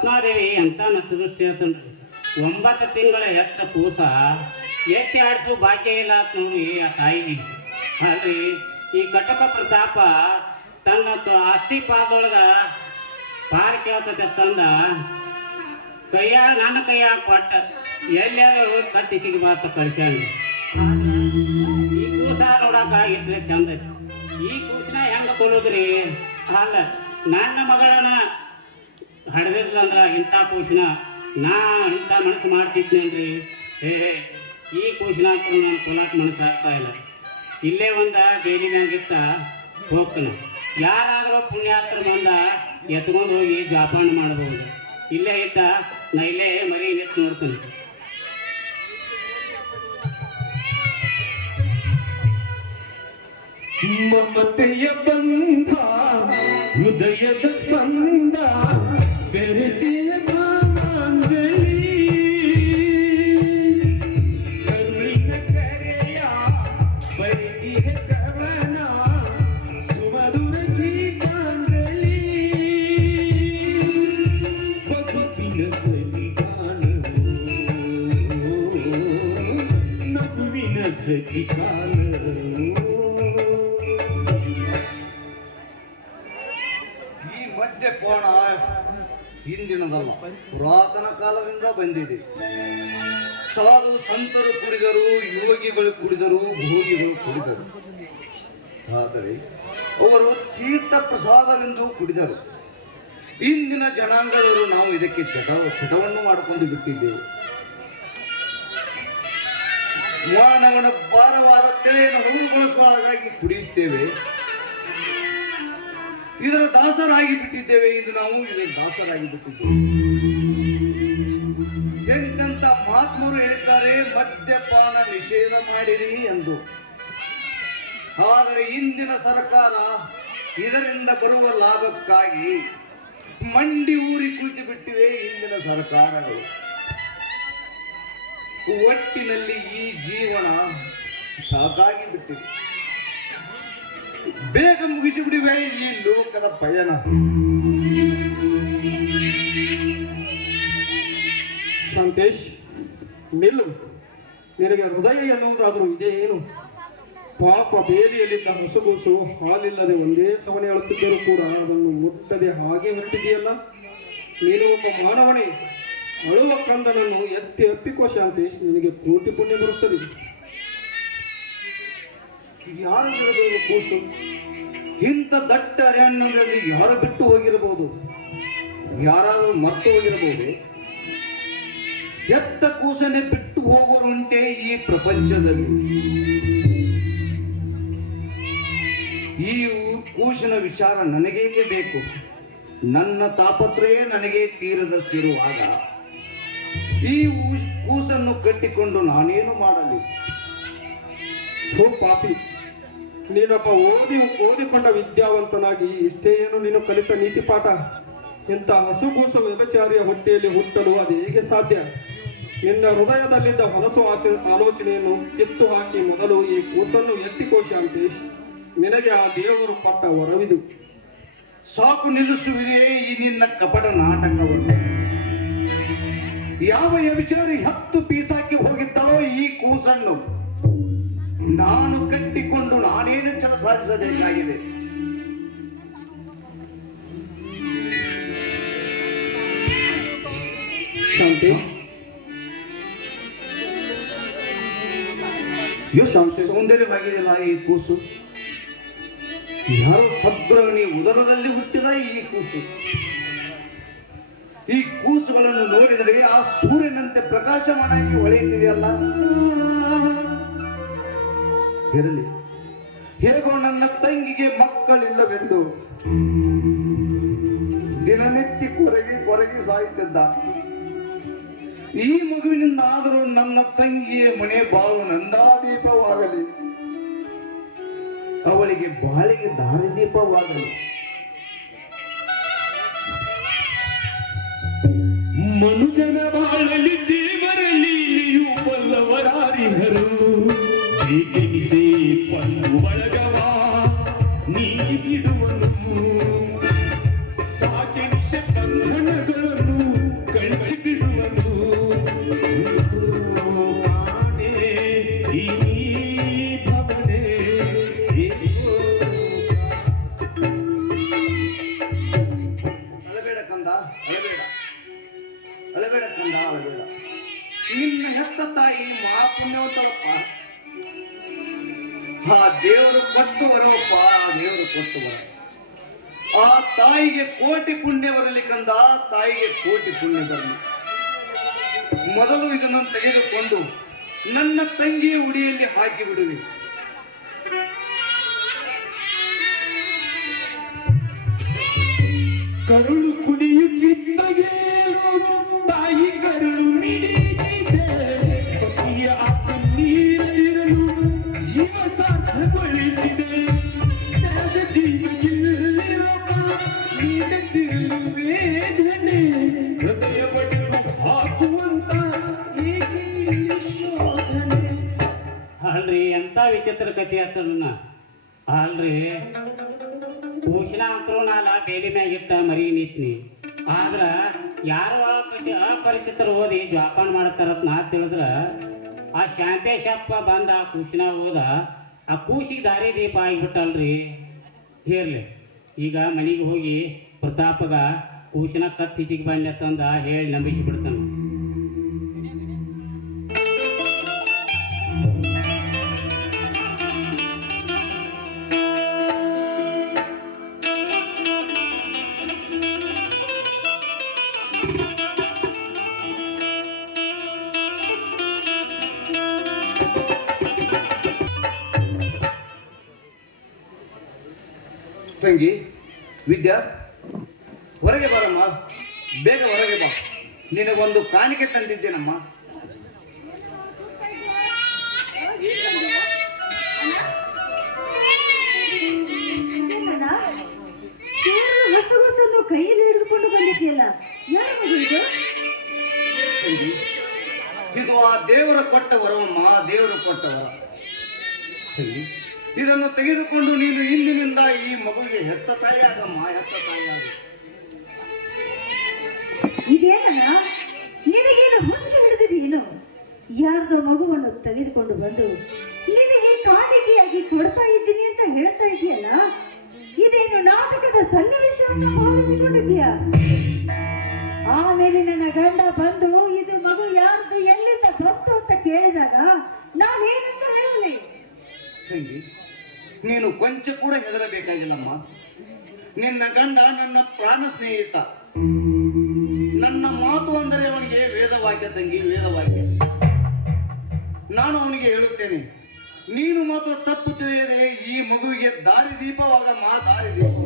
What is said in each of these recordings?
ಸ್ವಪ್ನಾದೇವಿ ಅಂತ ಸೃಷ್ಟಿ ಹೇಳ್ತನ್ರಿ. 9 ತಿಂಗಳ ಎತ್ತ ಕೂಸ ಎತ್ತಿ ಆಡಿಸು ಭಾಗ್ಯ ಇಲ್ಲ ಅಂತ ನೋಡಿ ಆ ತಾಯಿಗೆ. ಅಲ್ರಿ ಈ ಕಟಕ ಪ್ರತಾಪ ತನ್ನ ಆಸ್ತಿ ಪಾದೊಳಗ ಪಾರ ಕೇಳ್ತತೆ ತಂದ ನನ್ನ ಕೈಯಾಗ ಕೊಟ್ಟ ಎಲ್ಲಾರು ಕಟ್ಟಿಸಿಗೆ ಮಾತ್ರ ಕಳ್ಸ್ಯಾನ. ಈ ಕೂಸ ನೋಡಕ ಇದ್ರೆ ಚಂದ. ಈ ಕೂಸಿನ ಹೆಂಗ ಕೊಲ್ಲೋದ್ರಿ? ಅಲ್ಲ ನನ್ನ ಮಗಳನ್ನ ಹಡ್ದಿದ್ಲಂದ್ರ ಇಂಥ ಕೂಸಿನ ನಾ ಇಂಥ ಮನಸ್ಸು ಮಾಡ್ತಿದ್ನೇನ್ರಿ. ಈ ಕೂಸಿನ ನಾನು ಕೊಲಾಕ ಮನಸ್ಸು ಆಗ್ತಾ ಇಲ್ಲ. ಇಲ್ಲೇ ಡೈಲಿ ಮ್ಯಾಗಿತ್ತ ಹೋಗ್ತಾನೆ. ಯಾರಾದರೂ ಪುಣ್ಯಾತ್ರ ಬಂದ ಎತ್ಕೊಂಡು ಹೋಗಿ ಜಾಪಾನ ಮಾಡ್ಬೋದು. ಇಲ್ಲೇ ಇದ್ದ ನಾ ಇಲ್ಲೇ ಮರಿ ನಿಂತು ನೋಡ್ತೀನಿ. ಮಮತೆಯ ಬಂಧ ಹೃದಯದ ಸ್ಪಂದ ಬೆರೆತಿಯ ಮಾಂಜಲಿ ಕರುಳಿನ ಕರೆಯ ಬರೆದಿಯ ಕವನ ಸುಮಧುರ ಗೀತಾಂಜಲಿ ಬದುಕಿನ ಸವಿಗಾನ ನಗುವಿನ ಸವಿಗಾನ. ಮದ್ಯಪಾನ ಹಿಂದಿನದಲ್ಲ, ಪುರಾತನ ಕಾಲದಿಂದ ಬಂದಿದೆ. ಸಾಧು ಸಂತರು ಕುಡಿದರು, ಯೋಗಿಗಳು ಕುಡಿದರು, ಭೋಗಿಗಳು ಕುಡಿದರು. ಆದರೆ ಅವರು ತೀರ್ಥ ಪ್ರಸಾದವೆಂದು ಕುಡಿದರು. ಇಂದಿನ ಜನಾಂಗದವರು ನಾವು ಇದಕ್ಕೆ ಚಟವನ್ನು ಮಾಡಿಕೊಂಡು ಬಿಟ್ಟಿದ್ದೇವೆ. ಮಾನವನ ಭಾರವಾದ ತೆರೆಯನ್ನು ಹೊರಗೊಳಿಸುವುದಕ್ಕಾಗಿ ಕುಡಿಯುತ್ತೇವೆ. ಇದರ ದಾಸರಾಗಿ ಬಿಟ್ಟಿದ್ದೇವೆ. ಇದು ನಾವು ಇದರ ದಾಸರಾಗಿ ಬಿಟ್ಟಿದ್ದೇವೆ. ಎಂತೆಂತ ಮಹಾತ್ಮರು ಹೇಳಿದ್ದಾರೆ, ಮದ್ಯಪಾನ ನಿಷೇಧ ಮಾಡಿರಿ ಎಂದು. ಆದರೆ ಇಂದಿನ ಸರ್ಕಾರ ಇದರಿಂದ ಬರುವ ಲಾಭಕ್ಕಾಗಿ ಮಂಡಿ ಊರಿ ಕುಳಿತು ಬಿಟ್ಟಿವೆ ಇಂದಿನ ಸರ್ಕಾರಗಳು. ಒಟ್ಟಿನಲ್ಲಿ ಈ ಜೀವನ ಸಾಕಾಗಿ ಬಿಟ್ಟಿದೆ. ಬೇಗ ಮುಗಿಸಿಬಿಡಿವೆ ಈ ಲೋಕದ ಪಯಣ. ಸಂತೇಶ್, ನಿಲ್ಲು. ನಿನಗೆ ಹೃದಯ ಎನ್ನುವುದಾದರೂ ಇದೇ ಏನು? ಪಾಪ ಬೇದಿಯಲ್ಲಿದ್ದ ಹೊಸಗೂಸು ಹಾಲಿಲ್ಲದೆ ಒಂದೇ ಸವನೆ ಅಳುತ್ತಿದ್ದರೂ ಕೂಡ ಅದನ್ನು ಮುಟ್ಟದೆ ಹಾಗೆ ಹೊರಟಿದೆಯಲ್ಲ. ನೀನು ಒಬ್ಬ ಮಾನವನೇ. ಅಳುವ ಕಂದನನ್ನು ಎತ್ತಿ ಅಪ್ಪಿಕೋ ಶಾಂತೇಶ್, ನಿನಗೆ ಕೋಟಿ ಪುಣ್ಯ ಬರುತ್ತದೆ. ಯಾರು ಇರಬಹುದು ಕೂಸು? ಇಂಥ ದಟ್ಟ ಅರಣ್ಯದಲ್ಲಿ ಯಾರು ಬಿಟ್ಟು ಹೋಗಿರಬಹುದು? ಯಾರಾದರೂ ಮರ್ತು ಹೋಗಿರಬಹುದು? ಎತ್ತ ಕೂಸನೆ ಬಿಟ್ಟು ಹೋಗೋರುಂಟೆ ಈ ಪ್ರಪಂಚದಲ್ಲಿ. ಈ ಕೂಸಿನ ವಿಚಾರ ನನಗೇಕೆ ಬೇಕು? ನನ್ನ ತಾಪತ್ರಯ ನನಗೆ ತೀರದಷ್ಟಿರುವಾಗ ಈ ಕೂಸನ್ನು ಕಟ್ಟಿಕೊಂಡು ನಾನೇನು ಮಾಡಲಿ? ಓ ಪಾಪಿ, ನೀನೊಬ್ಬ ಓದಿಕೊಂಡ ವಿದ್ಯಾವಂತನಾಗಿ ಇಷ್ಟೇ ಏನು ನೀನು ಕಲಿತ ನೀತಿ ಪಾಠ? ಇಂಥ ಹಸುಗೂಸು ವ್ಯಭಚಾರಿಯ ಹೊಟ್ಟೆಯಲ್ಲಿ ಹುಟ್ಟಲು ಅದು ಹೇಗೆ ಸಾಧ್ಯ? ನಿನ್ನ ಹೃದಯದಲ್ಲಿದ್ದ ಹೊಲಸು ಆಲೋಚನೆಯನ್ನು ಕಿತ್ತು ಹಾಕಿ ಮೊದಲು ಈ ಕೂಸನ್ನು ಎತ್ತಿಕೋ ಶಾಂತೇಶ್. ನಿನಗೆ ಆ ದೇವರು ಕೊಟ್ಟ ವರವಿದು. ಸಾಕು ನಿಲ್ಲಿಸುವಿದೆಯೇ ಈ ನಿನ್ನ ಕಪಟ ನಾಟಕವನ್ನು? ಯಾವ ವ್ಯಭಿಚಾರಿ 10 ಪೀಸಾಕಿ ಹೋಗಿದ್ದರೋ ಈ ಕೂಸನ್ನು ನಾನು ಕಟ್ಟಿಕೊಂಡು ನಾನೇನು ಕೆಲಸ ಸಾಧಿಸಬೇಕಾಗಿದೆ? ಎಷ್ಟು ಸೌಂದರ್ಯವಾಗಿದೆಯಲ್ಲ ಈ ಕೂಸು. ಯಾರು ಸದ್ಗೃಹಿಣಿ ಉದರದಲ್ಲಿ ಹುಟ್ಟಿದ ಈ ಕೂಸು. ಈ ಕೂಸುಗಳನ್ನು ನೋಡಿದರೆ ಆ ಸೂರ್ಯನಂತೆ ಪ್ರಕಾಶಮಾನಾಗಿ ಹೊಳೆಯುತ್ತಿದೆಯಲ್ಲ. ಇರಲಿ, ಹೇಗೋ ನನ್ನ ತಂಗಿಗೆ ಮಕ್ಕಳಿಲ್ಲವೆಂದು ದಿನನಿತ್ಯ ಕೊರಗಿ ಸಾಯುತ್ತಿದ್ದ. ಈ ಮಗುವಿನಿಂದ ಆದರೂ ನನ್ನ ತಂಗಿಯ ಮನೆ ಬಾಳು ನಂದಾದೀಪವಾಗಲಿ, ಅವಳಿಗೆ ಬಾಳಿಗೆ ದಾರಿದೀಪವಾಗಲಿ. ಮನುಜನ ಬಾಳಲಿ ದೇವರ ಲೀಲೆಯು ಬಲ್ಲವರಾರಿಹರು. ಏಕೆನಿಸೆ ಪಲ್ಲು ಬಳಗವಾ ನೀಡುವನು, ಸಾಕೆನಿಷ ಬಂಧನಗಳನ್ನು ಹುಟ್ಟುತ್ತಪ್ಪ. ಆ ದೇವರು ಕೊಟ್ಟು ವರವಪ್ಪ, ಆ ದೇವರು ಕೊಟ್ಟು ವರ. ಆ ತಾಯಿಗೆ ಕೋಟಿ ಪುಣ್ಯ ಬರಲಿ ಕಂದ, ತಾಯಿಗೆ ಕೋಟಿ ಪುಣ್ಯ ಬರಲಿ. ಮೊದಲು ಇದನ್ನು ತೆಗೆದುಕೊಂಡು ನನ್ನ ತಂಗಿಯ ಉಡಿಯಲ್ಲಿ ಹಾಕಿ ಬಿಡುವೆ. ಕರುಳು ಕುಡಿಯುತ್ತಿದ್ದಗೆ ತಾಯಿ ಕರುಳು ಮಿಡಿದಿದೆ, ಪತಿಯ ಆಪ ನೀರಲಿರಲು ಜೀವ ಸಾರ್ಥಗೊಳಿಸಿದೆ. ತೇಜ ಜೀವಿಗಿಲ್ಲಿರವ ನೀಡುತ್ತಿರಲು ವೇದನೆ, ಹೃದಯ ಬಡಿದು ಹಾಕುವಂತ ಏಕೆ ಶೋಧನೆ. ಅಲ್ರಿ ಎಂತ ವಿಚಿತ್ರ ಕಥೆ ಆತನ. ಅಲ್ರಿ ಭೂಷಣ ಅಂತರೂ ನಾಲ ಬೇಲಿ ಮ್ಯಾಗ ಇಟ್ಟ ಮರಿ ನಿಂತ್ನಿ. ಆದ್ರ ಯಾರೋ ಅಪರಿಚಿತರು ಓದಿ ಜೋಪಾನ ಮಾಡ್ತಾರತ್ ನಾ ತಿಳಿದ್ರ ಆ ಶಾಂತೇಶಪ್ಪ ಬಂದ ಆ ಕೂಸಿನ ಹೋದ, ಆ ಕೂಸಿಗೆ ದಾರಿ ದೀಪ ಆಗಿಬಿಟ್ಟಲ್ರಿ. ಹೇರ್ಲಿ ಈಗ ಮನೆಗೆ ಹೋಗಿ ಪ್ರತಾಪಗ ಕೂಸಿನ ಕತ್ ಹಿಚಿಗೆ ಬಂದತ್ತಂದ ಹೇಳಿ ನಂಬಿಸಿ ಬಿಡ್ತಾನ. ತಂಗಿ ವಿದ್ಯಾ, ಹೊರಗೆ ಬರಮ್ಮ, ಬೇಗ ಹೊರಗೆ ಬಾ. ನಿನಗೊಂದು ಕಾಣಿಕೆ ತಂದಿದ್ದೇನಮ್ಮ. ಹಸುಗಸನ್ನು ಕೈಯಲ್ಲಿ ಹಿಡಿದುಕೊಂಡು ಬಂದಿದೆಯಲ್ಲ, ಯಾರ ಮಗು ಇದು? ತಂಗಿ, ಇದು ಆ ದೇವರ ಕೊಟ್ಟ ವರವಮ್ಮ, ದೇವರು ಕೊಟ್ಟ ವರ. ತಂಗಿ, ಇದನ್ನು ತೆಗೆದುಕೊಂಡು ನೀನು ಇಂದಿನಿಂದ ಈ ಮಗುವಿಗೆ ಹೆತ್ತ ತಾಯಿಯಾಗಮ್ಮ, ಹೆತ್ತ ತಾಯಿಯಾಗ. ಇದೇನಣ್ಣ, ನಿನಗೇನು ಹುಂಚು ಹಿಡಿದಿದೆಯೇನು? ಯಾರ್ದೋ ಮಗುವನ್ನು ತೆಗೆದುಕೊಂಡು ಬಂದು ನಿನಗೆ ಕಾಣಿಕೆಯಾಗಿ ಕೊಡ್ತಾ ಇದ್ದೀನಿ ಅಂತ ಹೇಳ್ತಾ ಇದೆಯಲ್ಲ, ಇದೇನು ನಾಟಕದ ಸನ್ನಿವೇಶ ಅಂತ ಭಾವಿಸಿಕೊಂಡಿದ್ಯಾ? ಆಮೇಲೆ ನನ್ನ ಗಂಡ ಬಂದು ಇದು ಮಗು ಯಾರ್ದು ಎಲ್ಲಿಂದ ಬಂತು ಅಂತ ಕೇಳಿದಾಗ ನಾನೇನಂತ ಹೇಳಲಿ? ತಂಗಿ, ನೀನು ಕೊಂಚ ಕೂಡ ಹೆದರಬೇಕಾಗಿಲ್ಲಮ್ಮ. ನಿನ್ನ ಗಂಡ ನನ್ನ ಪ್ರಾಣ ಸ್ನೇಹಿತ. ನನ್ನ ಮಾತು ಅಂದರೆ ಅವನಿಗೆ ವೇದವಾಕ್ಯ ತಂಗಿ, ವೇದವಾಕ್ಯ. ನಾನು ಅವನಿಗೆ ಹೇಳುತ್ತೇನೆ, ನೀನು ಮಾತ್ರ ತಪ್ಪು ತಿಳಿಯದೆ ಈ ಮಗುವಿಗೆ ದಾರಿ ದೀಪವಾಗಮ್ಮ, ದಾರಿ ದೀಪ.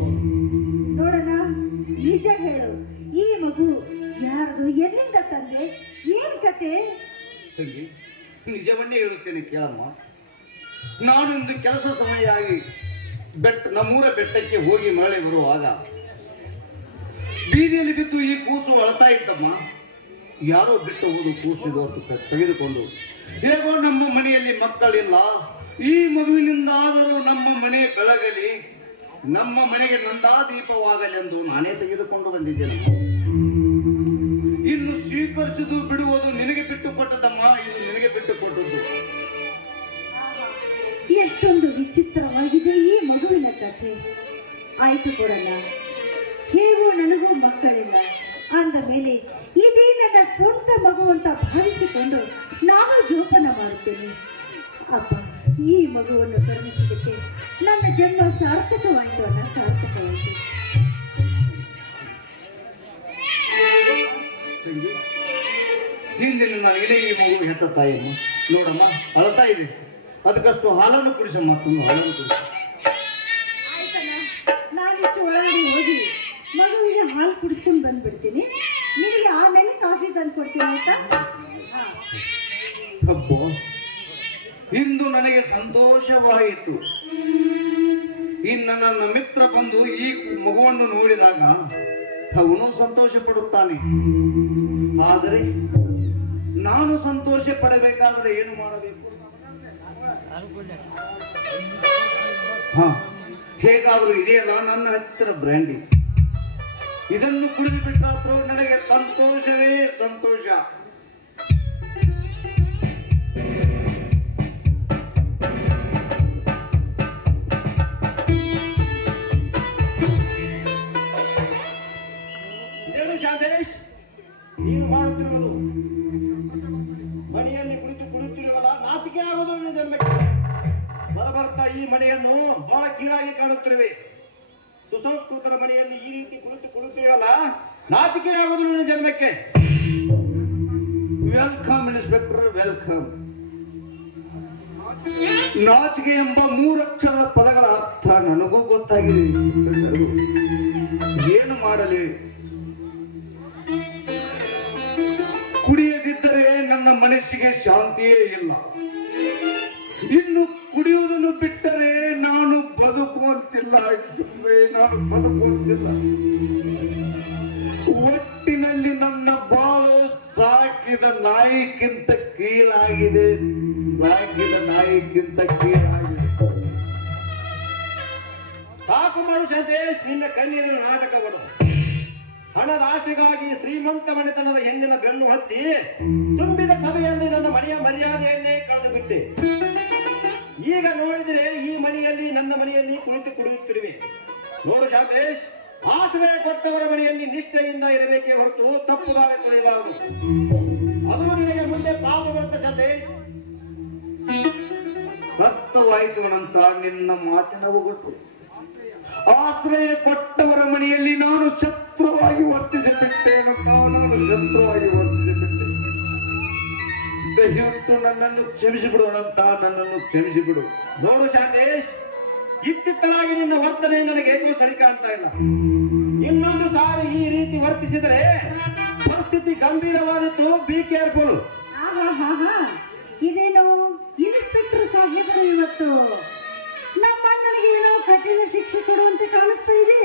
ನೋಡೋಣ, ನಿಜ ಹೇಳು, ಈ ಮಗು ಯಾರದು, ಎಲ್ಲಿಂದ ತಂದೆ, ಏನ್ ಕತೆ? ತಂಗಿ, ನಿಜವನ್ನೇ ಹೇಳುತ್ತೇನೆ ಕೇಳಮ್ಮ. ನಾನೊಂದು ಕೆಲಸ ಸಮಯ ಆಗಿ ನಮ್ಮೂರ ಬೆಟ್ಟಕ್ಕೆ ಹೋಗಿ ಮರಳಿ ಬರುವಾಗ ಬೀದಿಯಲ್ಲಿ ಬಿದ್ದು ಈ ಕೂಸು ಅಳ್ತಾ ಇತ್ತಮ್ಮ. ಯಾರೋ ಬಿಟ್ಟು ಹೋದು ಕೂಸಿದು ಅಂತ ತೆಗೆದುಕೊಂಡು, ಹೇಗೋ ನಮ್ಮ ಮನೆಯಲ್ಲಿ ಮಕ್ಕಳಿಲ್ಲ, ಈ ಮಗುವಿನಿಂದಾದರೂ ನಮ್ಮ ಮನೆ ಬೆಳಗಲಿ, ನಮ್ಮ ಮನೆಗೆ ನಂದಾದೀಪವಾಗಲೆಂದು ನಾನೇ ತೆಗೆದುಕೊಂಡು ಬಂದಿದ್ದೇನೆ. ಇನ್ನು ಸ್ವೀಕರಿಸುವುದು ಬಿಡುವುದು ನಿನಗೆ ಬಿಟ್ಟು ಕೊಟ್ಟದಮ್ಮ, ಇದು ನಿನಗೆ ಬಿಟ್ಟು ಕೊಟ್ಟದ್ದು. ಎಷ್ಟೊಂದು ವಿಚಿತ್ರವಾಗಿದೆ ಈ ಮಗುವಿನ ಕಥೆ. ಆಯ್ತು ಕೊಡಲ್ಲ, ಹೇಗೂ ನನಗೂ ಮಕ್ಕಳಿಲ್ಲ ಅಂದ ಮೇಲೆ ಇದೇ ನನ್ನ ಸ್ವಂತ ಮಗು ಅಂತ ಭಾವಿಸಿಕೊಂಡು ನಾನು ಜೋಪಾನ ಮಾಡುತ್ತೇನೆ. ಅಪ್ಪ, ಈ ಮಗುವನ್ನು ಕರುಣಿಸಿದ್ದಕ್ಕೆ ನನ್ನ ಜನ್ಮ ಸಾರ್ಥಕವಾಯಿತು ಅನ್ನ, ಸಾರ್ಥಕವಾಯಿತು. ಹಿಂದಿನ ನನಗೆ ಈ ಮಗು ಹೆತ್ತ ತಾಯಿಯನ್ನು ನೋಡಮ್ಮ, ಅಳ್ತಾ ಇದೆ. ಅದಕ್ಕಷ್ಟು ಹಾಲನ್ನು ಕುಡಿಸಮ್ಮ, ತುಂಬ ಹಾಲನ್ನು ಕುಡಿಸ. ಆಯ್ತಲ್ಲ, ನಾನಿಷ್ಟು ಒಳಗಡೆ ಹೋಗಿ ಮಗುವಿಗೆ ಹಾಲು ಕುಡಿಸ್ಕೊಂಡು ಬಂದ್ಬಿಡ್ತೀನಿ. ನಿನಗೆ ಆಮೇಲೆ ಕಾಫಿ ತಂದು ಕೊಡ್ತೀನಿ, ಆಯ್ತಾ? ಅಬ್ಬೋ, ಇಂದು ನನಗೆ ಸಂತೋಷವಾಯಿತು. ಇನ್ನು ನನ್ನ ಮಿತ್ರ ಬಂದು ಈ ಮಗುವನ್ನು ನೋಡಿದಾಗ ಅವನು ಸಂತೋಷ ಪಡುತ್ತಾನೆ. ಆದರೆ ನಾನು ಸಂತೋಷ ಪಡಬೇಕಾದ್ರೆ ಏನು ಮಾಡಬೇಕು? ಹೇಗಾದರೂ ಇದೆಯಲ್ಲ ನನ್ನ ಹತ್ತಿರ ಬ್ರ್ಯಾಂಡಿ, ಇದನ್ನು ಕುಡಿದು ಬಿಟ್ಟಾದ್ರೂ ನನಗೆ ಸಂತೋಷವೇ ಸಂತೋಷ. ಏನು ಶಾಂತೇಶ್, ನೀನು ಮಾಡುತ್ತಿರುವುದು ಮನೆಯಲ್ಲಿ ಕುಳಿತು ಕುಳಿತಿರುವಲ್ಲ, ನಾಚಿಕೆ ಆಗುವುದು ನಿನ್ನ ಜನ್ಮಕ್ಕೆ. ಬರಬರ್ತಾ ಈ ಮನೆಯನ್ನು ಬಹಳ ಕೀಳಾಗಿ ಕಾಣುತ್ತಿರುವೆ. ಸುಸಂಸ್ಕೃತರ ಮನೆಯಲ್ಲಿ ಈ ರೀತಿ ಕುಳಿತುಕೊಳ್ಳುತ್ತೀವಲ್ಲ, ನಾಚಿಕೆ ಆಗುವುದು ನಿನ್ನ ಜನ್ಮಕ್ಕೆ. Welcome inspector, welcome. ನಾಚಿಕೆ ಎಂಬ 3 ಅಕ್ಷರದ ಪದಗಳ ಅರ್ಥ ನನಗೂ ಗೊತ್ತಾಗಿದೆ. ಏನು ಮಾಡಲಿ? ಕುಡಿಯದಿದ್ದರೆ ನನ್ನ ಮನಸ್ಸಿಗೆ ಶಾಂತಿಯೇ ಇಲ್ಲ. ಇನ್ನು ಕುಡಿಯುವುದನ್ನು ಬಿಟ್ಟರೆ ನಾನು ಬದುಕುವಂತಿಲ್ಲ. ನಾನು ಬದುಕುವಂತಿಲ್ಲ. ಒಟ್ಟಿನಲ್ಲಿ ನನ್ನ ಬಾಳು ಸಾಕಿದ ನಾಯಿಗಿಂತ ಕೀಳಾಗಿದೆ. ಸಾಕಿದ ನಾಯಿಗಿಂತ ಕೀಳಾಗಿದೆ. ಸಾಕು ಮಾಡು ಸಂದೇಶ್, ನಿನ್ನ ಕಣ್ಣೀರಿನ ನಾಟಕ ಮಾಡು. ಹಣದ ಆಸೆಗಾಗಿ ಶ್ರೀಮಂತ ಮನೆತನದ ಹೆಣ್ಣಿನ ಬೆನ್ನು ಹತ್ತಿ ತುಂಬಿದ ಸಭೆಯಲ್ಲಿ ನನ್ನ ಮನೆಯ ಮರ್ಯಾದೆಯನ್ನೇ ಕಳೆದು ಬಿಟ್ಟೆ. ಈಗ ನೋಡಿದರೆ ಈ ಮನೆಯಲ್ಲಿ, ನನ್ನ ಮನೆಯಲ್ಲಿ ಕುಳಿತು ಕುಡಿಯುತ್ತಿರುವೆ. ನೋಡು ಶಾಂತೇಶ್, ಆಶ್ರಯ ಕೊಟ್ಟವರ ಮನೆಯಲ್ಲಿ ನಿಷ್ಠೆಯಿಂದ ಇರಬೇಕೇ ಹೊರತು ತಪ್ಪು ದಾರಿ ತುಳಿಯಬಾರದು. ಅದು ನಿನಗೆ ಮುಂದೆ ಪಾಪ ಬರುತ್ತ ಶಾಂತೇಶ್. ಸತ್ತವಾಯಿತು ನಂತ ನಿನ್ನ ಮಾತಿನ ಒಗಟು. ಆಶ್ರಯ ಕೊಟ್ಟವರ ಮನೆಯಲ್ಲಿ ನಾನು ಶತ್ರುವಾಗಿ ವರ್ತಿಸಿಬಿಟ್ಟೇನು. ನಾನು ಶತ್ರುವಾಗಿ ವರ್ತಿಸಿಬಿಟ್ಟೆ. ದಯವಿಟ್ಟು ನನ್ನನ್ನು ಕ್ಷಮಿಸಿಬಿಡೋಣಂತ, ನನ್ನನ್ನು ಕ್ಷಮಿಸಿಬಿಡು. ನೋಡು ಶಾಂತೇಶ್, ಇತ್ತಿತ್ತಲಾಗಿ ನಿನ್ನ ವರ್ತನೆ ನನಗೇಕೂ ಸರಿ ಕಾಣ್ತಾ ಇಲ್ಲ. ಇನ್ನೊಂದು ಸಾರಿ ಈ ರೀತಿ ವರ್ತಿಸಿದರೆ ಪರಿಸ್ಥಿತಿ ಗಂಭೀರವಾದಿತ್ತು. Be careful. ಇದೇನು ಇನ್ಸ್ಪೆಕ್ಟರ್ ಸಾಹೇಬರು ಇವತ್ತು ನಮ್ಮ ಅಣ್ಣನಿಗೆ ಏನೋ ಕಠಿಣ ಶಿಕ್ಷೆ ಕೊಡುವಂತೆ ಕಾಣಿಸ್ತಾ ಇದೆ.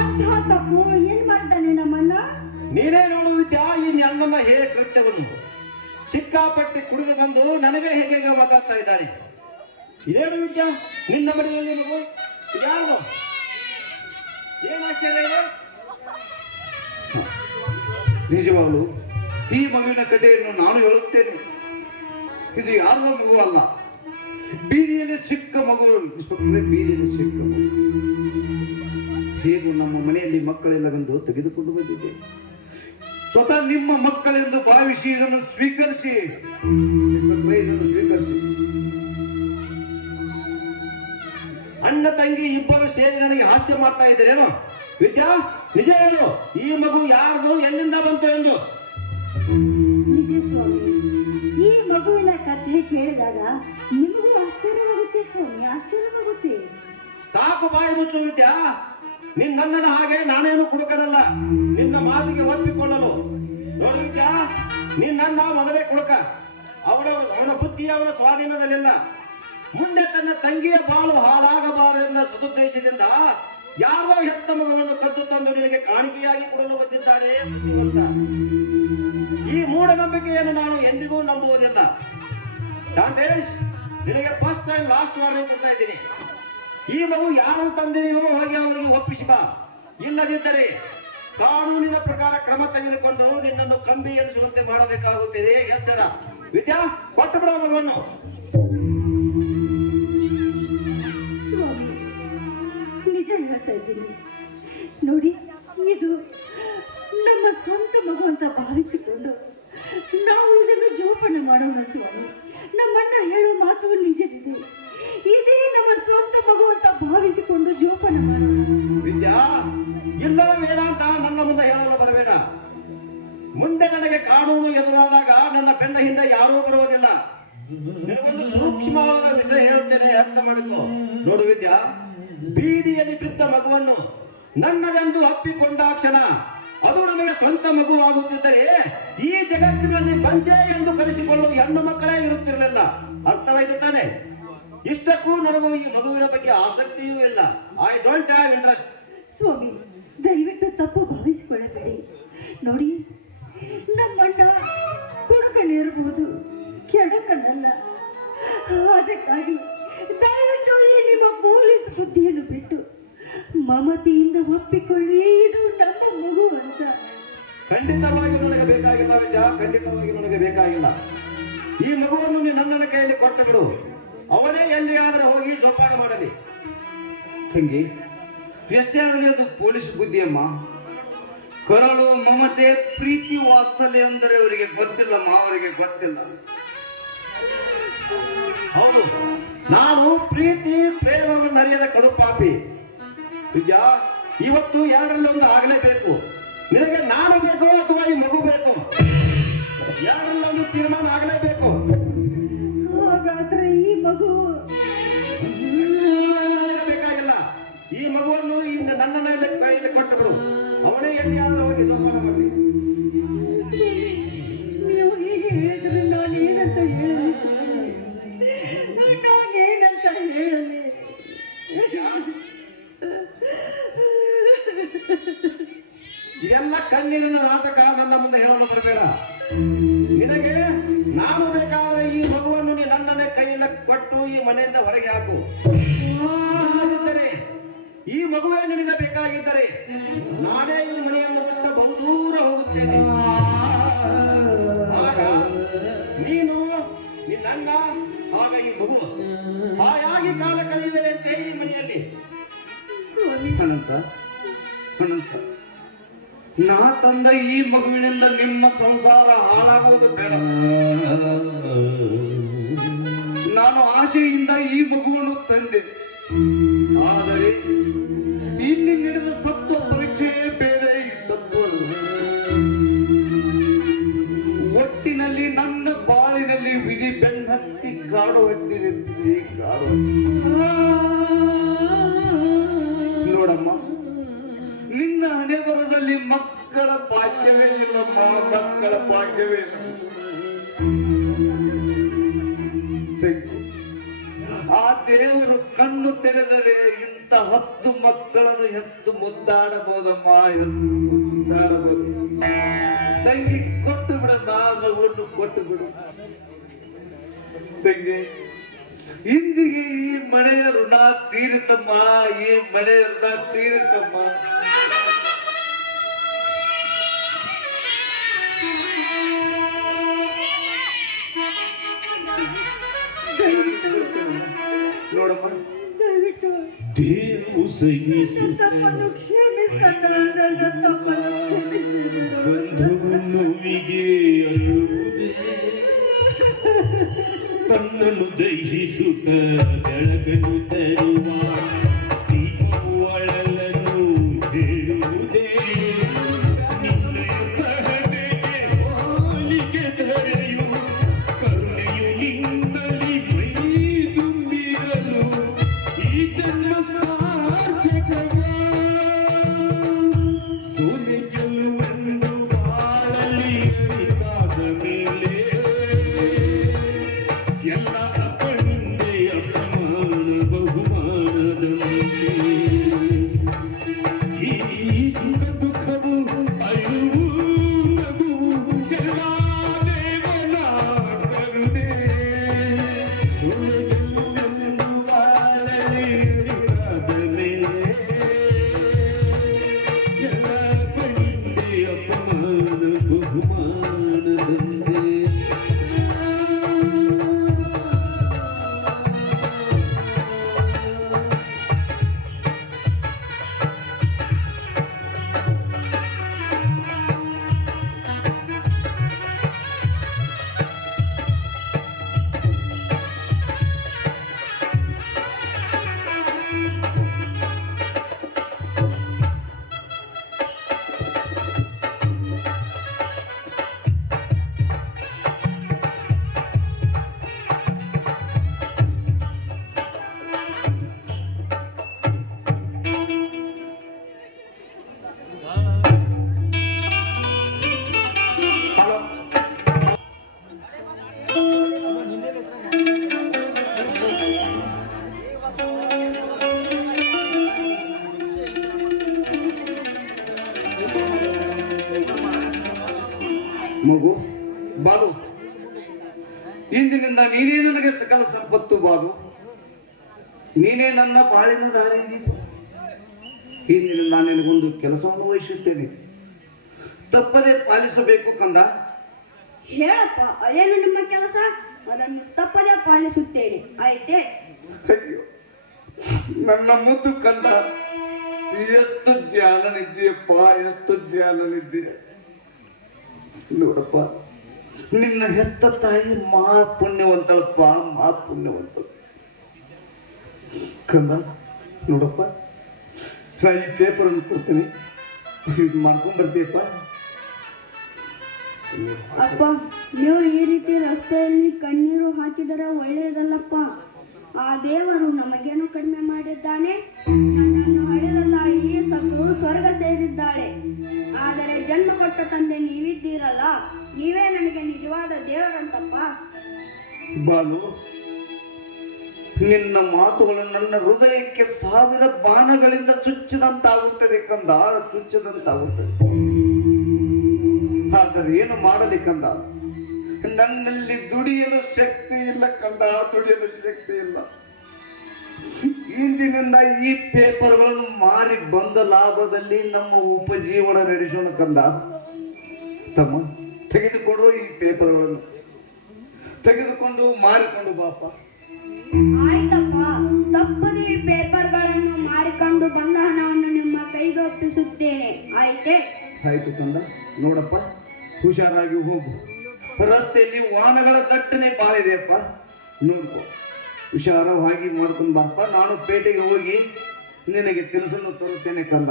ಅಂತಹ ತಪ್ಪು ಏನ್ ಮಾಡ್ತಾನೆ ನಮ್ಮಣ್ಣ? ನೀನೇ ನೋಡು ವಿದ್ಯಾ, ಈ ಅಣ್ಣನ ಹೇಗೆ ಕೃತ್ಯವನ್ನು ಸಿಕ್ಕಾಪಟ್ಟೆ ಕುಡಿದು ಬಂದು ನನಗೆ ಹೇಗೆ ಮಾತಾಡ್ತಾ ಇದ್ದಾನೆ. ಇದೇನು ವಿದ್ಯಾ, ನಿನ್ನ ಮನೆಯಲ್ಲಿ ಮಗು ಯಾರು? ಏನು ಆಶ್ಚರ್ಯ ಇದೆ? ನಿಜವಾಗಲು ಈ ಮಗುವಿನ ಕಥೆಯನ್ನು ನಾನು ಹೇಳುತ್ತೇನೆ. ಇದು ಯಾರದ ಮಗು ಅಲ್ಲ, ಬೀದಿಯಲ್ಲಿ ಸಿಕ್ಕ ಮಗು. ಬೀದಿಯಲ್ಲಿ ಸಿಕ್ಕ ಮಗು. ಹೇಗೂ ನಮ್ಮ ಮನೆಯಲ್ಲಿ ಮಕ್ಕಳೆಲ್ಲವೆಂದು ತೆಗೆದುಕೊಂಡು ಬಂದಿದ್ದೆ. ಸ್ವತಃ ನಿಮ್ಮ ಮಕ್ಕಳೆಂದು ಭಾವಿಸಿ ಇದನ್ನು ಸ್ವೀಕರಿಸಿ. ಅಣ್ಣ ತಂಗಿ ಇಬ್ಬರು ಸೇರಿ ನನಗೆ ಹಾಸ್ಯ ಮಾಡ್ತಾ ಇದ್ದೀರೇನು? ವಿದ್ಯಾ, ನಿಜ ಹೇಳು, ಈ ಮಗು ಯಾರ್ದು, ಎಲ್ಲಿಂದ ಬಂತು ಎಂದು? ನಿಜ ಸ್ವಾಮಿ, ಈ ಮಗುವಿನ ಕಥೆ ಕೇಳಿದಾಗ ನಿಮಗೂ ಆಶ್ಚರ್ಯವಾಗುತ್ತೆ ಸ್ವಾಮಿ, ಆಶ್ಚರ್ಯವಾಗುತ್ತೆ. ಸಾಕು ಬಾಯಿ ಮುಚ್ಚು ವಿದ್ಯಾ. ನನ್ನನ ಹಾಗೆ ನಾನೇನು ಕುಡುಕನಲ್ಲ, ನಿನ್ನ ಮಾತಿಗೆ ಒಪ್ಪಿಕೊಳ್ಳಲು. ನೋಡಿ ವಿದ್ಯಾ, ನನ್ನ ಮೊದಲೇ ಕುಡುಕ. ಅವನ ಬುದ್ಧಿ ಅವನ ಸ್ವಾಧೀನದಲ್ಲಿಲ್ಲ. ಮುಂದೆ ತನ್ನ ತಂಗಿಯ ಬಾಳು ಹಾಳಾಗಬಾರದೆಂದ ಸದುದ್ದೇಶದಿಂದ ಯಾರೋ ಹೆತ್ತ ಮಗುವನ್ನು ಕದ್ದು ತಂದು ನಿನಗೆ ಕಾಣಿಕೆಯಾಗಿ ಕೊಡಲು ಬಂದಿದ್ದಾಳೆ ಬುದ್ಧಿವಂತ. ಈ ಮೂಢನಂಬಿಕೆಯನ್ನು ನಾನು ಎಂದಿಗೂ ನಂಬುವುದಿಲ್ಲ. ಶಾಂತೇಶ್, ನಿನಗೆ ಫಸ್ಟ್ ಅಂಡ್ ಲಾಸ್ಟ್ ವಾರ್ನಿಂಗ್ ಕೊಡ್ತಾ ಇದ್ದೀನಿ. ಈ ಮಗು ಯಾರನ್ನು ತಂದಿದೆಯೋ ಹೋಗಿ ಅವರಿಗೆ ಒಪ್ಪಿಸಿ ಬಾ. ಇಲ್ಲದಿದ್ದರೆ ಕಾನೂನಿನ ಪ್ರಕಾರ ಕ್ರಮ ತೆಗೆದುಕೊಂಡು ನಿನ್ನನ್ನು ಕಂಬಿ ಎಣಿಸುವಂತೆ ಮಾಡಬೇಕಾಗುತ್ತದೆ. ಎಚ್ಚರ ವಿದ್ಯಾ, ಕೊಟ್ಟು ಬಿಡ ಮಗುವನ್ನು. ಸ್ವಾಮಿ, ನಿಜ ಹೇಳ್ತಾ ಇದ್ದೀನಿ. ನೋಡಿ, ಇದು ನಮ್ಮ ಸ್ವಂತ ಮಗು ಅಂತ ಭಾವಿಸಿಕೊಂಡು ನಾವು ಇದನ್ನು ಜೋಪಾನ ಮಾಡೋಣ ಸ್ವಾಮಿ. ನಮ್ಮಣ್ಣ ಹೇಳೋ ಮಾತು ನಿಜವಿದೆ. ಇದೇ ನಮ್ಮ ಸ್ವಂತ ಮಗು ಅಂತ ಭಾವಿಸಿಕೊಂಡು ಜೋಪಾನ ಮಾಡೋಣ. ವಿದ್ಯಾ, ಇಲ್ಲವೇ ಬೇಡ ಅಂತ ನನ್ನ ಮುಂದೆ ಹೇಳಲು ಬರಬೇಡ. ಮುಂದೆ ನನಗೆ ಕಾನೂನು ಎದುರಾದಾಗ ನನ್ನ ಬೆನ್ನ ಹಿಂದೆ ಯಾರೂ ಬರುವುದಿಲ್ಲ. ನಿನಗೊಂದು ಸೂಕ್ಷ್ಮವಾದ ವಿಷಯ ಹೇಳುತ್ತೇನೆ, ಅರ್ಥ ಮಾಡಿಕೊ. ನೋಡು ವಿದ್ಯಾ, ಬೀದಿಯಲ್ಲಿ ಬಿದ್ದ ಮಗುವನ್ನು ನನ್ನದೆಂದು ಅಪ್ಪಿಕೊಂಡಾಕ್ಷಣ ಅದು ನಮಗೆ ಸ್ವಂತ ಮಗುವಾಗುತ್ತಿದ್ದರೆ ಈ ಜಗತ್ತಿನಲ್ಲಿ ಬಂಜೆ ಎಂದು ಕರೆಸಿಕೊಳ್ಳುವ ಹೆಣ್ಣು ಮಕ್ಕಳೇ ಇರುತ್ತಿರಲಿಲ್ಲ. ಅರ್ಥವಾಯ್ತು ತಾನೆ? ಇಷ್ಟಕ್ಕೂ ನನಗೂ ಈ ಮಗುವಿನ ಬಗ್ಗೆ ಆಸಕ್ತಿಯೂ ಇಲ್ಲ. I don't have interest. ಸ್ವಾಮಿ, ದಯವಿಟ್ಟು ತಪ್ಪು ಭಾವಿಸಿಕೊಳ್ಳಬೇಡಿ. ನೋಡಿ, ನಮ್ಮಣ್ಣ ಕುಡುಕನಿರಬಹುದು, ಕೆಡಕನಲ್ಲ. ಅದಕ್ಕಾಗಿ ದಯವಿಟ್ಟು ಈ ನಿಮ್ಮ ಪೊಲೀಸ್ ಬುದ್ಧಿಯನ್ನು ಬಿಟ್ಟು ಮಮತೆಯಿಂದ ಒಪ್ಪಿಕೊಳ್ಳಿ, ಇದು ನಮ್ಮ ಮಗು ಅಂತ. ಖಂಡಿತವಾಗಿ ನನಗೆ ಬೇಕಾಗಿಲ್ಲ ವಿದ್ಯಾ, ಖಂಡಿತವಾಗಿ ನನಗೆ ಬೇಕಾಗಿಲ್ಲ. ಈ ಮಗುವನ್ನು ನನ್ನ ಕೈಯಲ್ಲಿ ಕೊಟ್ಟು ಬಿಡು. ಅವನೇ ಎಲ್ಲಿಯಾದರೂ ಹೋಗಿ ಜೋಪಾನ ಮಾಡಲಿ. ತಂಗಿ, ಎಷ್ಟೇ ಆಗಲಿ ಅದು ಪೊಲೀಸ್ ಬುದ್ಧಿಯಮ್ಮ. ಕರಳು, ಮಮತೆ, ಪ್ರೀತಿ, ವಾತ್ಸಲ್ಯ ಅಂದರೆ ಅವರಿಗೆ ಗೊತ್ತಿಲ್ಲಮ್ಮ, ಅವರಿಗೆ ಗೊತ್ತಿಲ್ಲ. ಹೌದು, ನಾನು ಪ್ರೀತಿ ಪ್ರೇಮವನ್ನು ಅರಿಯದ ಕಡು ಪಾಪಿ. ವಿದ್ಯಾ, ಇವತ್ತು ಎರಡರಲ್ಲಿ ಒಂದು ಆಗಲೇಬೇಕು. ನಿನಗೆ ನಾನು ಬೇಕೋ ಅಥವಾ ಈ ಮಗು ಬೇಕೋ? ಎರಡರಲ್ಲಿ ಒಂದು ತೀರ್ಮಾನ ಆಗಲೇಬೇಕು. ಹಾಗಾದ್ರೆ ಈ ಮಗು ಬೇಕಾಗಿಲ್ಲ. ಈ ಮಗುವನ್ನು ನನ್ನ ಕೈಯಲ್ಲಿ ಕೊಟ್ಟು ಬಿಡು. ಅವನೇ ಎಲ್ಲಿಯಾದ್ರೂ ಹೋಗಿ ಜೋಪಾನ ಮಾಡಲಿ. ನೀವು ಹೀಗೆ ಹೇಳಿದ್ರೆ ನಾನೇನಂತ ಹೇಳಲಿ? ನಾನೇನಂತ ಹೇಳಲಿ? ಇದೆಲ್ಲ ಕಣ್ಣೀರಿನ ನಾಟಕ. ನನ್ನ ಮುಂದೆ ಹೇಳಲು ಬರಬೇಡ. ನಿನಗೆ ನಾನು ಬೇಕಾದ್ರೆ ಈ ಮಗುವನ್ನು ನನ್ನನ್ನೇ ಕೈಯಿಂದ ಕೊಟ್ಟು ಈ ಮನೆಯಿಂದ ಹೊರಗೆ ಹಾಕು. ಇಲ್ಲದಿದ್ದರೆ, ಈ ಮಗುವೇ ನಿನಗೆ ಬೇಕಾಗಿದ್ದರೆ ನಾನೇ ಈ ಮನೆಯನ್ನು ಬಿಟ್ಟು ಬಹುದೂರ ಹೋಗುತ್ತೇನೆ. ಆಗ ನೀನು, ನಿನ್ನ ಆಗ ಈ ಮಗು ಹಾಯಾಗಿ ಕಾಲ ಕಳೆಯುವರಂತೆ ಈ ಮನೆಯಲ್ಲಿ. ಅನಂತ, ಅನಂತ, ನಾ ತಂದ ಈ ಮಗುವಿನಿಂದ ನಿಮ್ಮ ಸಂಸಾರ ಹಾಳಾಗುವುದು ಬೇಡ. ನಾನು ಆಶೆಯಿಂದ ಈ ಮಗುವನ್ನು ತಂದೆ. ಆದರೆ ಇಲ್ಲಿ ನಡೆದ ಸತ್ವ ಪರೀಕ್ಷೆಯೇ ಬೇರೆ. ಈ ಸತ್ವ ಒಟ್ಟಿನಲ್ಲಿ ನನ್ನ ಬಾಳಿನಲ್ಲಿ ವಿಧಿ ಬೆನ್ನತ್ತಿ ಕಾಡುವಂತಿದೆ. ನೋಡಮ್ಮ, ನಿನ್ನ ಹಣೆ ಬರದಲ್ಲಿ ಮಕ್ಕಳ ಭಾಗ್ಯವೇ ಇಲ್ಲಮ್ಮ. ಮಕ್ಕಳ ಭಾಗ್ಯವೇ ಇಲ್ಲ. ಆ ದೇವರು ಕಣ್ಣು ತೆರೆದರೆ ಇಂಥ 10 ಮಕ್ಕಳನ್ನು ಹೆತ್ತು ಮುದ್ದಾಡಬಹುದಮ್ಮ. ಮುದ್ದಾಡಬಹುದು. ತಂಗಿ ಕೊಟ್ಟು ಬಿಡಮ್ಮ, ಮಗುವನ್ನು ಕೊಟ್ಟು ಬಿಡು. ತಂಗಿ, ಇಂದಿಗೆ ಈ ಮನೆಯ ಋಣ ತೀರಿತಮ್ಮ. ಈ ಮನೆಯ ಋಣ ತೀರಿತಮ್ಮ. ನೋಡಮ್ಮ, ದೇವು ಸಹಿಸು ತಪ್ಪನ್ನು ಕ್ಷಮಿಸಣ್ಣ, ನನ್ನ ತಪ್ಪನ್ನು ಕ್ಷಮಿಸು. ನೋವಿಗೆ ಅಳುವುದೇ ತನ್ನನ್ನು ದಹಿಸುತ್ತ ಬೆಳಕನ್ನು ತರುವ ದೀಪವು ಅಳಲನ್ನು ಹೇಳುವುದೇ. ನಿನ್ನೆಯ ಸಹನೆಗೆ ಹೋಲಿಕೆ ಧರೆಯು ಕರುಣೆಯು ನಿನ್ನಲ್ಲಿ ಮೈ ತುಂಬಿರಲು ಈ ಜನ್ಮ ಸಾರ್ಥಕವ. ಸೋಲೆ ಗೆಲ್ಲುವೆಂದು ಬಾಳಲಿ ಅರಿತಾದ ಮೇಲೆ ಎಲ್ಲ ತಪ್ಪಂದೆ ಅಪಮಾನ ಬಹುಮಾನದಂತೆ. ಈ ಸುಖ ದುಃಖವು ಅಳುವು ನಗುವು ಎಲ್ಲ ದೇವನ ಕರುಣೆ. ಸೋಲೆ ಗೆಲ್ಲುವೆಂದು ಬಾಳಲಿ ಅರಿತಾದ ಮೇಲೆ ಎಲ್ಲ ತಪ್ಪಂದೆ ಅಪಮಾನ ಬಹುಮಾನದಂತೆ. ಹಲೋ, ಮಗು ಬಾಲು, ಇಂದಿನಿಂದ ನೀನೇ ನನಗೆ ಸಕಲ ಸಂಪತ್ತು. ಬಾಲು, ನೀನೇ ನನ್ನ ಬಾಳಿನ ದಾರಿ ದೀಪ. ಇಂದಿನಿಂದ ನಿನಗೊಂದು ಕೆಲಸವನ್ನು ವಹಿಸುತ್ತೇನೆ. ತಪ್ಪದೆ ಪಾಲಿಸಬೇಕು ಕಂದ. ಹೇಳಪ್ಪ, ಏನು ನಿಮ್ಮ ಕೆಲಸ? ಅದನ್ನು ತಪ್ಪದೇ ಪಾಲಿಸುತ್ತೇನೆ, ಆಯ್ತೇ? ಅಯ್ಯೋ, ನನ್ನ ಮುದ್ದು ಕಂದ, ಎಷ್ಟು ಜ್ಞಾನ ನಿದ್ದೀಯಪ್ಪ, ಎಷ್ಟು ಜ್ಞಾನ ನಿದ್ದೀಯ. ನೋಡಪ್ಪ, ನಿನ್ನ ಹೆತ್ತ ತಾಯಿ ಮಹಾ ಪುಣ್ಯವಂತಳಪ್ಪ, ಮಹಾ ಪುಣ್ಯವಂತಳು. ಕಂದ ನೋಡಪ್ಪ, ನಾ ಈ ಪೇಪರ್ ಅನ್ನು ಕೊಡ್ತೀನಿ, ಇದು ಮಾಡ್ಕೊಂಡ್ ಬರ್ತೀಯಪ್ಪ. ಅಪ್ಪ, ನೀವು ಈ ರೀತಿ ರಸ್ತೆಯಲ್ಲಿ ಕಣ್ಣೀರು ಹಾಕಿದರೆ ಒಳ್ಳೆಯದಲ್ಲಪ್ಪ. ಆ ದೇವರು ನಮಗೇನು ಕಡಿಮೆ ಮಾಡಿದ್ದಾನೆ? ನನ್ನನ್ನು ಹಡೆದ ತಾಯಿ ಸತ್ತು ಸ್ವರ್ಗ ಸೇರಿದ್ದಾಳೆ. ಆದರೆ ಜನ್ಮ ಕೊಟ್ಟ ತಂದೆ ನೀವಿದ್ದೀರಲ್ಲ, ನೀವೇ ನನಗೆ ನಿಜವಾದ ದೇವರಂತಪ್ಪ. ಬಾಲು, ನಿನ್ನ ಮಾತುಗಳು ನನ್ನ ಹೃದಯಕ್ಕೆ 1000 ಬಾಣಗಳಿಂದ ಚುಚ್ಚಿದಂತಾಗುತ್ತದೆ ಕಂದ, ಚುಚ್ಚಿದಂತಾಗುತ್ತದೆ. ಆದರೆ ಏನು ಮಾಡಲಿ ಕಂದ, ನನ್ನಲ್ಲಿ ದುಡಿಯಲು ಶಕ್ತಿ ಇಲ್ಲ ಕಂದ, ದುಡಿಯಲು ಶಕ್ತಿ ಇಲ್ಲ. ಇಂದಿನಿಂದ ಈ ಪೇಪರ್ಗಳನ್ನು ಮಾರಿ ಬಂದ ಲಾಭದಲ್ಲಿ ನಮ್ಮ ಉಪಜೀವನ ನಡೆಸೋಣ ಕಂದ. ತಮ್ಮ, ತೆಗೆದುಕೊಡು ಈ ಪೇಪರ್ಗಳನ್ನು, ತೆಗೆದುಕೊಂಡು ಮಾರಿಕೊಂಡು ಬಾಪ. ಆಯ್ತಪ್ಪ, ತಪ್ಪದೆ ಈ ಪೇಪರ್ಗಳನ್ನು ಮಾರಿಕೊಂಡು ಬಂದ ಹಣವನ್ನು ನಿಮ್ಮ ಕೈಗೆ ಒಪ್ಪಿಸುತ್ತೇನೆ. ಆಯ್ತೆ? ಆಯ್ತು ಕಂದ. ನೋಡಪ್ಪ, ಹುಷಾರಾಗಿ ಹೋಗು. ರಸ್ತೆಯಲ್ಲಿ ವಾಹನಗಳ ದಟ್ಟಣೆ ಭಾಳ ಇದೆಯಪ್ಪ, ನೋಡ್ಕೊ. ಹುಷಾರವಾಗಿ ಮಾಡ್ಕೊಂಡು ಬಾಪ. ನಾನು ಪೇಟೆಗೆ ಹೋಗಿ ನಿನಗೆ ತಿನಿಸನ್ನು ತರುತ್ತೇನೆ ಕಂದ.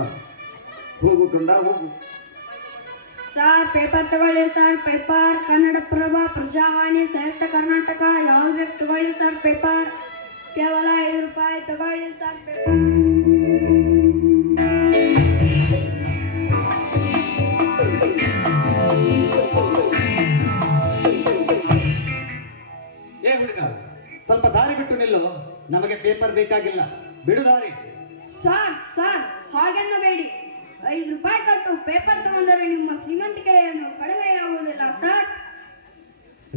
ಹೋಗು ಕಂದ, ಹೋಗು. ಸರ್, ಪೇಪರ್ ತಗೊಳ್ಳಿ ಸರ್. ಪೇಪರ್ ಕನ್ನಡಪ್ರಭ, ಪ್ರಜಾವಾಣಿ, ಸಂಯುಕ್ತ ಕರ್ನಾಟಕ, ಯಾವ್ದು ಬೇಕು ತಗೊಳ್ಳಿ ಸರ್. ಪೇಪರ್ ಕೇವಲ 5 ರೂಪಾಯಿ ತಗೊಳ್ಳಿ ಸರ್. ಪೇಪರ್ ಏ ಹುಡುಗ, ಸ್ವಲ್ಪ ದಾರಿ ಬಿಟ್ಟು ನಿಲ್ಲು. ನಮಗೆ ಪೇಪರ್ ಬೇಕಾಗಿಲ್ಲ, ಬಿಡು ದಾರಿ. Sir, sir, ಹಾಗೆನ್ನಬೇಡಿ. 5 ರೂಪಾಯಿ ಕೊಟ್ಟು ಪೇಪರ್ ತಗೊಂಡರೆ ನಿಮ್ಮ ಶ್ರೀಮಂತಿಕೆಯನ್ನು ಕಡಿಮೆಯಾಗುವುದಿಲ್ಲ ಸರ್.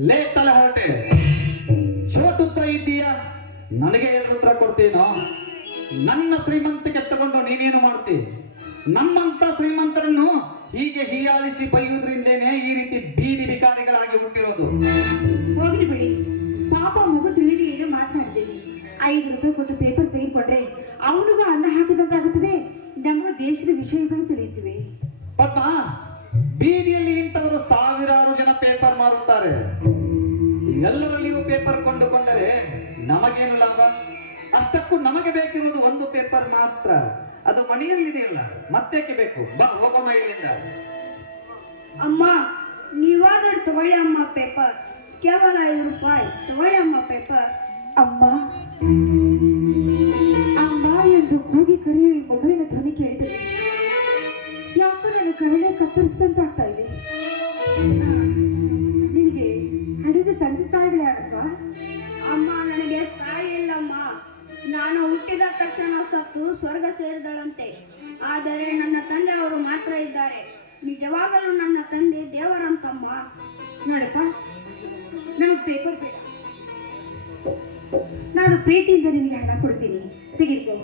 ಲೇ ತಲೆ ಹೊರಟೆ, ಚೋಟುತ್ತ ಇದ್ದೀಯ, ನನಗೆ ಏನು ಉತ್ತರ ಕೊಡ್ತೀನೋ? ನನ್ನ ಶ್ರೀಮಂತಿಕೆ ತಗೊಂಡು ನೀನೇನು ಮಾಡ್ತಿ? ನಮ್ಮಂತ ಶ್ರೀಮಂತರನ್ನು ಹೀಗೆ ಹೀಯಾಳಿಸಿ ಬೈಯುವುದರಿಂದೇನೆ ಈ ರೀತಿ ಬೀದಿ ಬಿಕಾರಿಗಳಾಗಿ ಹುಟ್ಟಿರೋದು. ಹೋಗ್ಲಿ ಬಿಡಿ, ಪಾಪ ಮಗು ತಿಳಿದು ಏನು ಮಾತನಾಡ್ತೀನಿ. 5 ರೂಪಾಯಿ ಕೊಟ್ಟು ಪೇಪರ್ ತೆಗೆದುಕೊಟ್ರೆ ಅವನಿಗೂ ಅನ್ನ ಹಾಕಿದಂತಾಗುತ್ತದೆ, ನಮಗೂ ದೇಶದ ವಿಷಯಗಳು ತಿಳಿಯುತ್ತವೆ. ಪದ್ಮ, ಬೀದಿಯಲ್ಲಿ ಇಂಥವರು ಸಾವಿರಾರು ಜನ ಪೇಪರ್ ಮಾರುತ್ತಾರೆ. ಎಲ್ಲರಲ್ಲಿಯೂ ಪೇಪರ್ ಕೊಂಡುಕೊಂಡರೆ ನಮಗೇನು ಲಾಭ? ಅಷ್ಟಕ್ಕೂ ನಮಗೆ ಬೇಕಿರುವುದು ಒಂದು ಪೇಪರ್ ಮಾತ್ರ, ಅದು ಮನೆಯಲ್ಲಿದೆಯಲ್ಲ, ಮತ್ತೇಕೆ ಬೇಕು? ಬಾ, ಹೋಗೋಣ ಇಲ್ಲಿಂದ. ಅಮ್ಮ, ನೀವಾದರೂ ತಗೊಳ್ಳಿ ಅಮ್ಮ ಪೇಪರ್. ಕೇವಲ 5 ರೂಪಾಯಿ ತಗೊಳ್ಳಿ ಅಮ್ಮ ಪೇಪರ್. ಅಮ್ಮ ಅಮ್ಮ ಎಂದು ಕೂಗಿ ಕರೆಯುವ ಈ ಮಗುವಿನ ಧ್ವನಿ ಕೇಳಿದರೆ ಯಾಕೋ ನನ್ನ ಕರಳೆ ಕತ್ತರಿಸಿದಂತೆ ಆಗ್ತಾ ಇದೆ. ನಿನಗೆ ಹಡಿದ ತಂದೆ ತಾಯಿಗಳೇ ಅಲ್ವಾ? ಅಮ್ಮ, ನನಗೆ ತಾಯಿ ಇಲ್ಲಮ್ಮ. ನಾನು ಹುಟ್ಟಿದ ತಕ್ಷಣ ಸತ್ತು ಸ್ವರ್ಗ ಸೇರಿದಳಂತೆ. ಆದರೆ ನನ್ನ ತಂದೆಯವರು ಮಾತ್ರ ಇದ್ದಾರೆ. ನಿಜವಾಗಲೂ ನನ್ನ ತಂದೆ ದೇವರಂತಮ್ಮ. ನೋಡಪ್ಪ, ನನಗೆ ಪೇಪರ್ ಬೇಡ. ನಾನು ಪ್ರೀತಿಯಿಂದ ನಿನಗೆ ಹಣ ಕೊಡ್ತೀನಿ, ತೆಗೆದುಕೋ.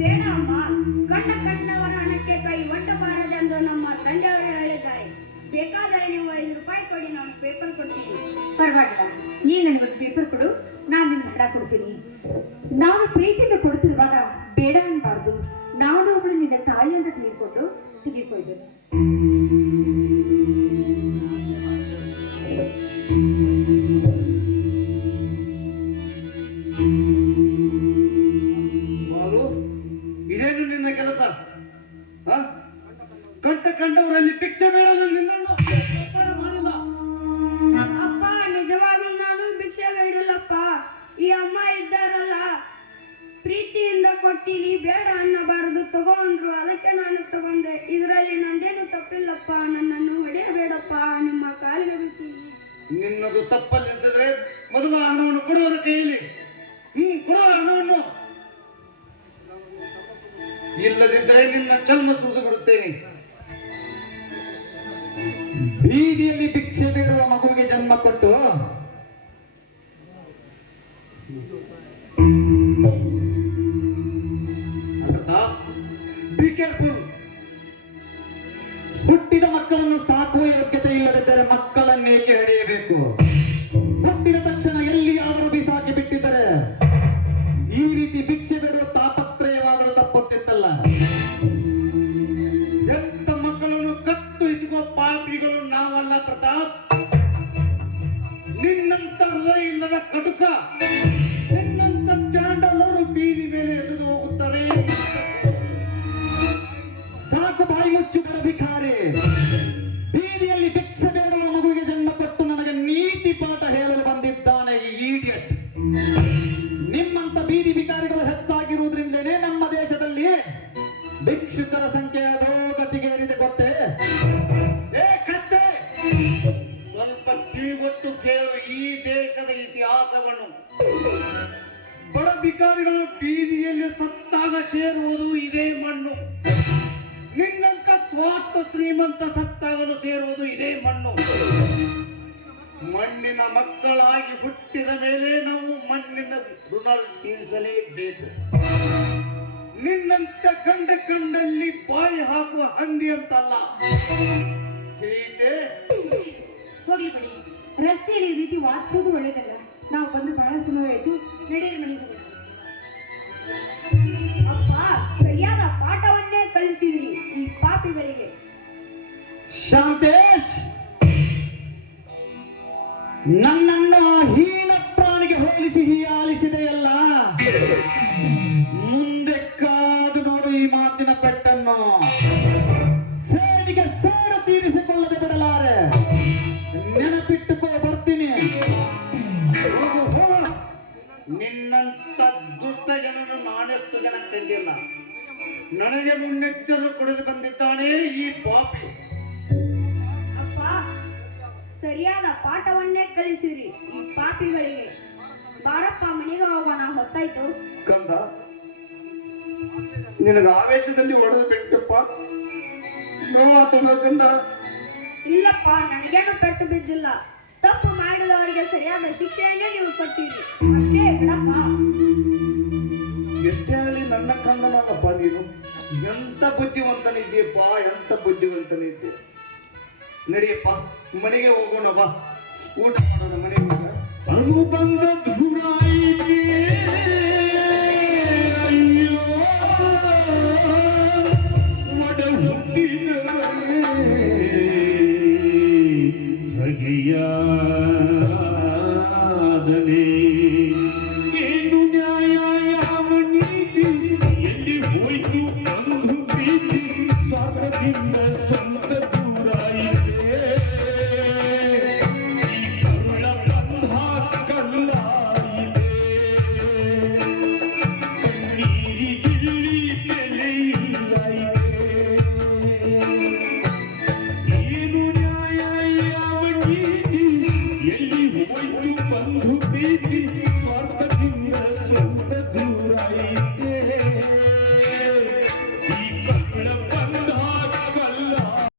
ಬೇಡ ಅಮ್ಮ, ಕಣ್ಣವರ ಹಣಕ್ಕೆ ಕೈ ಒಡ್ಡಬಾರದೆಂದು ನಮ್ಮ ತಂದೆಯವರು ಹೇಳಿದ್ದಾರೆ. ಬೇಕಾದರೆ ನೀವು 5 ರೂಪಾಯಿ ಕೊಡಿ, ನಾನು ಪೇಪರ್ ಕೊಡ್ತೀನಿ. ಪರವಾಗಿಲ್ಲ, ನೀನು ನನಗೊಂದು ಪೇಪರ್ ಕೊಡು, ನಾನು ನಿನ್ಗೆ ಹಣ ಕೊಡ್ತೀನಿ. ನಾನು ಪ್ರೀತಿಯಿಂದ ಕೊಡ್ತಿರುವಾಗ ಬೇಡ ಅನ್ಬಾರ್ದು. ನಾನು ಒಬ್ಬಳು ನಿನ್ನ ತಾಯಿ ಅಂತ ತಿಳ್ಕೊಂಡು ತೆಗೆದುಕೊಳ್ಬೇಕು. ಬಾಲು, ಇದೇನು ನಿನ್ನ ಕೆಲಸ? ಕಂಡವರಲ್ಲಿ ಭಿಕ್ಷೆ ಬೇಡಲು ನಿನ್ನನ್ನು ಮಾಡಿಲ್ಲ. ಅಪ್ಪ, ನಿಜವಾಗ್ಲೂ ನಾನು ಭಿಕ್ಷೆ ಬೇಡಲ್ಲಪ್ಪ. ಈ ಅಮ್ಮ ಇದ್ದಾರಲ್ಲ, ಪ್ರೀತಿಯಿಂದ ಕೊಟ್ಟಿನಿ, ಬೇಡ ಅನ್ನಬಾರದು, ತಗೊಂಡ್ರು, ಅದಕ್ಕೆ ನಾನು ತಗೊಂಡೆ. ಇದರಲ್ಲಿ ನಂದೇನು ತಪ್ಪಿಲ್ಲಪ್ಪ. ನನ್ನನ್ನು ಹೊಡೆಯಬೇಡಪ್ಪ, ನಿಮ್ಮ ಕಾಲಿಗೆ ಬಿಡ್ತೀನಿ. ನಿನ್ನದು ತಪ್ಪಲ್ಲಿದ್ದರೆ ಮೊದಲು ಹಣವನ್ನು ಕೊಡುವರ ಕೈಯಲ್ಲಿ. ಕೊಡುವ ಹಣವನ್ನು. ಇಲ್ಲದಿದ್ದರೆ ನಿನ್ನ ಚರ್ಮ ಸುರಿದು ಬಿಡುತ್ತೇನೆ. ಬೀದಿಯಲ್ಲಿ ಭಿಕ್ಷೆ ಬೇಡುವ ಮಗುವಿಗೆ ಜನ್ಮ ಕೊಟ್ಟು ಬಿ ಕೇರ್ಫುಲ್. ಹುಟ್ಟಿದ ಮಕ್ಕಳನ್ನು ಸಾಕುವ ಯೋಗ್ಯತೆ ಇಲ್ಲದಿದ್ದರೆ ಮಕ್ಕಳನ್ನೇಕೆ ಹಿಡಿಯಬೇಕು? ಹುಟ್ಟಿದ ತಕ್ಷಣ ಎಲ್ಲಿಯಾದರೂ ಬಿಸಾಕಿ ಬಿಟ್ಟಿದ್ದರೆ ಈ ರೀತಿ ಭಿಕ್ಷೆ ಬೇಡುವ ತಾಪತ್ರಯವಾದರೂ ತಪ್ಪುತ್ತಿತ್ತಲ್ಲ. ಹೆತ್ತ ಮಕ್ಕಳನ್ನು ಕತ್ತು ಹಿಸುಕುವ ಪಾಪಿಗಳು ನಾವಲ್ಲ ಪ್ರತಾಪ್. ನಿಮ್ಮಂತ ಬೀದಿ ಬಿಕಾರಿಗಳು ಹೆಚ್ಚಾಗಿರುವುದರಿಂದಲೇ ನಮ್ಮ ದೇಶದಲ್ಲಿ ಭಿಕ್ಷುಕರ ಸಂಖ್ಯೆ ಅಧೋಗತಿಗೇರಿದೆ ಗೊತ್ತೇ? ಏ ಕತ್ತೆ, ಸ್ವಲ್ಪ ಕಿವಿಗೊಟ್ಟು ಕೇಳು ಈ ದೇಶದ ಇತಿಹಾಸವನ್ನು. ಬಡ ಬಿಕಾರಿಗಳು ಬೀದಿಯಲ್ಲಿ ಸತ್ತಾಗ ಸೇರುವುದು ಇದೇ ಮಣ್ಣು. ನಿನ್ನಂತ ಸ್ವಾರ್ಥ ಶ್ರೀಮಂತ ಸತ್ತಾಗಲು ಸೇರುವುದು ಇದೇ ಮಣ್ಣು. ಮಣ್ಣಿನ ಮಕ್ಕಳಾಗಿ ಹುಟ್ಟಿದ ಮೇಲೆ ನಾವು ಮಣ್ಣಿನ ಋಣ ತೀರಿಸಲೇಬೇಕು. ನಿನ್ನಂತ ಕಂಡಲ್ಲಿ ಬಾಯಿ ಹಾಕುವ ಹಂದಿ ಅಂತಲ್ಲ. ಸೀತೆ, ಹೋಗ್ಲಿ ಬಿಡಿ, ರಸ್ತೆಯಲ್ಲಿ ಈ ರೀತಿ ವಾದಿಸೋದು ಒಳ್ಳೇದಲ್ಲ. ನಾವು ಬಂದು ಬಹಳ ಸಮಯವಾಯಿತು, ನಡೆಯಲು ಮನೆಗೆ ಹೋಗೋಣ. ಅಪ್ಪ ಸರಿಯಾದ ಪಾಠವನ್ನೇ ಕಲಿಸಿದ್ರಿ ಈ ಪಾಪಿಗಳಿಗೆ. ಶಾಂತೇಶ್, ನನ್ನನ್ನು ಹೀನ ಪ್ರಾಣಿಗೆ ಹೋಲಿಸಿ ಹೀಯಾಲಿಸಿದೆಯಲ್ಲ, ಮುಂದೆ ಕಾದು ನೋಡು ಈ ಮಾತಿನ ಪೆಟ್ಟನ್ನು. ಸೇಡಿಗೆ ಸೇಡು ತೀರಿಸಿಕೊಳ್ಳದೆ ಬಿಡಲಾರೆ. ನೆನಪಿಟ್ಟುಕೋ, ಬರ್ತೀನಿ. ನಿನ್ನಂತ ದುಷ್ಟ ಜನರು ನಾನೆಷ್ಟು ಜನ ಕಂಡಿಲ್ಲ. ನನಗೆ ಮುನ್ನೆಚ್ಚರಿಕೆ ಕೊಡಲು ಬಂದಿದ್ದಾನೆ ಈ ಪಾಪಿ. ಅಪ್ಪ ಸರಿಯಾದ ಪಾಠವನ್ನೇ ಕಲಿಸಿರಿ ಈ ಪಾಪಿಗಳಿಗೆ. ಬಾರಪ್ಪ ಮನೆಗೆ ಹೋಗೋಣ, ಹೊತ್ತಾಯ್ತು. ಕಂದ, ನಿನಗೆ ಆವೇಶದಲ್ಲಿ ಹೊಡೆದು ಬಿಟ್ಟಪ್ಪ. ನೋವಾತು ಕಂದ. ಇಲ್ಲಪ್ಪ, ನನಗೇನು ಪೆಟ್ಟು ಬಿದ್ದಿಲ್ಲ. ತಪ್ಪು ಮಾಡಿದವರಿಗೆ ಸರಿಯಾದ ಶಿಕ್ಷೆಯನ್ನೇ ನೀವು ಕೊಟ್ಟಿರಿ, ಅಷ್ಟೇ ಬಿಡಪ್ಪ. ಎಷ್ಟೇ ಆಗಲಿ ನನ್ನ ಕಂದನಲ್ಲಪ್ಪ ನೀನು. ಎಂತ ಬುದ್ಧಿವಂತನಿದ್ದೀಯಪ್ಪ, ಎಂತ ಬುದ್ಧಿವಂತನಿದ್ದೆ. ನಡಿಯಪ್ಪ, ಮನೆಗೆ ಹೋಗೋಣ ಬಾ. ಊಟ ಮಾಡೋಣ ಮನೆಗೆ ಹೋಗೋಣ. ಅನುಬಂಧ ಧುರಾಯಿಗೆ ಅಯ್ಯೋ ಒಡ ಹುಟ್ಟಿದರೆ ಬಗೆಯಾದನೆ. ಏನು ನ್ಯಾಯ, ಯಾವ ನೀತಿ, ಎಲ್ಲಿ ಹೋಯ್ತು ಬಂಧು ಪ್ರೀತಿ, ಸ್ವಾರ್ಥದಿಂದ ಸ್ವಂತ ದೂರಾಯಿತೆ. ಈ ಕರುಳ ಬಂಧ ಕಲ್ಲಾಯಿತೆ. ಕಣ್ಣೀರಿಗಿಲ್ಲಿ ಬೆಲೆಯಿಲ್ಲಾಯಿತೆ. ಏನು ನ್ಯಾಯ, ಯಾವ ನೀತಿ, ಎಲ್ಲಿ ಹೋಯ್ತು ಬಂಧು ಪ್ರೀತಿ, ಸ್ವಾರ್ಥ